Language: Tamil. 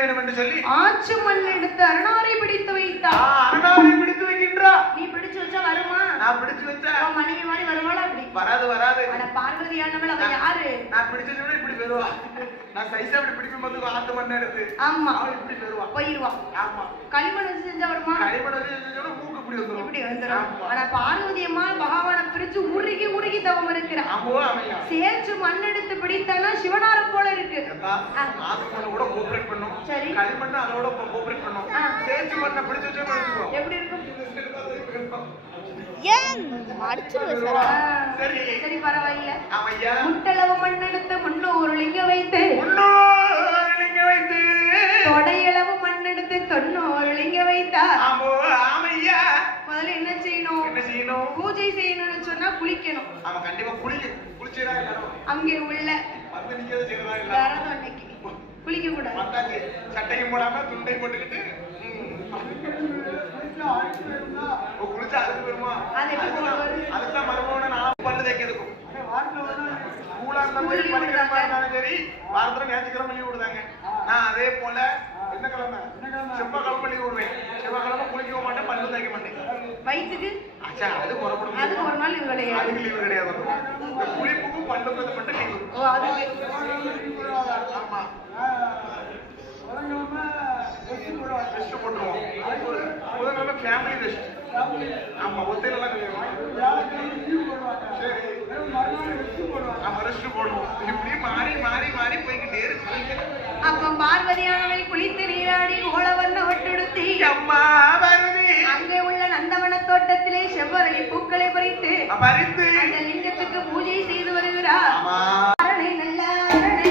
வேண்டும் என்று சொல்லி ஆச்சு மண் எடுத்து அரணாரை பிடித்து வைத்தார். அரணாரை பிடித்து வைக்கின்றா. நீ பிடிச்சு வச்சா வருமா? நான் பிடிச்சு வச்சா மனைவி மாதிரி வருவாளா? அப்படி வராது வராது. ஆனா பார்வதியானவள் அவ யாரு? நான் பிடிச்ச சொன்னா இப்படி வருவா. நான் சைஸா இப்படி பிடிக்கும் போது ஆத்து மண் எடுத்து ஆமா அவள் இப்படி வருவா. போயிருவா. ஆமா களிமண் வச்சு செஞ்சா வருமா? களிமண் வச்சு செஞ்சா மூக்கு இப்படி வந்துரும். இப்படி வந்துரும். ஆனா பார்வதி அம்மா பகவானை பிரிச்சு உருகி உருகி தவம் இருக்கிறா. சேச்சு மண் எடுத்து பிடித்தானா சிவனார போல இருக்கு. ஆத்து மண்ணை கூட கோஆபரேட் பண்ணும். சரி களிமண் அதோட கோஆபரேட் பண்ணும். சேச்சு மண்ணை பிடிச்சு வச்சா எடுத்துக்கோ. எப்படி இருக்கும்? ஏன் அடிச்சுடுவா? சரி சரி பரவாயில்லை. ஆமையா முட்டளவு மண் எடுத்து முன்னூறு லிங்க வைத்து தொடையளவு மண் எடுத்து 90 லிங்க வைத்தார். ஆமையா முதல்ல என்ன செய்யணும்? என்ன செய்யணும்? பூஜை செய்யணும்னு சொன்னா குளிக்கணும். ஆமா கண்டிப்பா குளிச்சேரா இல்ல அங்கே உள்ள வந்து நிக்கிறது செய்யறதா இல்ல யாராவது அன்னைக்கு குளிக்க கூடாது. மத்தாச்சு சட்டையும் போடாம துண்டை போட்டுக்கிட்டு குளிச்சா அதுக்கு வருமா? அதுதான் மரபோட நான் பண்ணு தைக்கிறதுக்கும் சரி வாரத்துல ஞாயிற்றுக்கிழமை லீவ் விடுதாங்க. நான் அதே போல என்ன கிழமை செவ்வாய்க்கிழமை லீவ் விடுவேன். செவ்வாய்க்கிழமை குளிக்க மாட்டேன், பல்லு தைக்க மாட்டேன். வயிற்றுக்கு அது புறப்படும். அதுக்கு ஒரு நாள் லீவ் கிடையாது. அதுக்கு லீவு கிடையாது. இந்த குளிப்புக்கும் பல்லுக்கு மட்டும் லீவு. ஓ அதுக்கு ஆமா ரெஸ்ட் போட்டுருவோம். புதன்கிழமை ஃபேமிலி ரெஸ்ட். ஆமா ஒத்தையிலாம் ஆமா ரெஸ்ட் போடுவோம். இப்படி மாறி மாறி மாறி போய்கிட்டே இருக்கு. அப்ப பார்வதியானவள் குளித்து நீராடி கோலவர்ண ஒட்டுடுத்தி அம்மா பார்வதி அங்கே உள்ள நந்தவன தோட்டத்திலே செவ்வரளி பூக்களை பறித்து பறித்து அந்த லிங்கத்துக்கு பூஜை செய்து வருகிறார். ஆமா அரனை நல்ல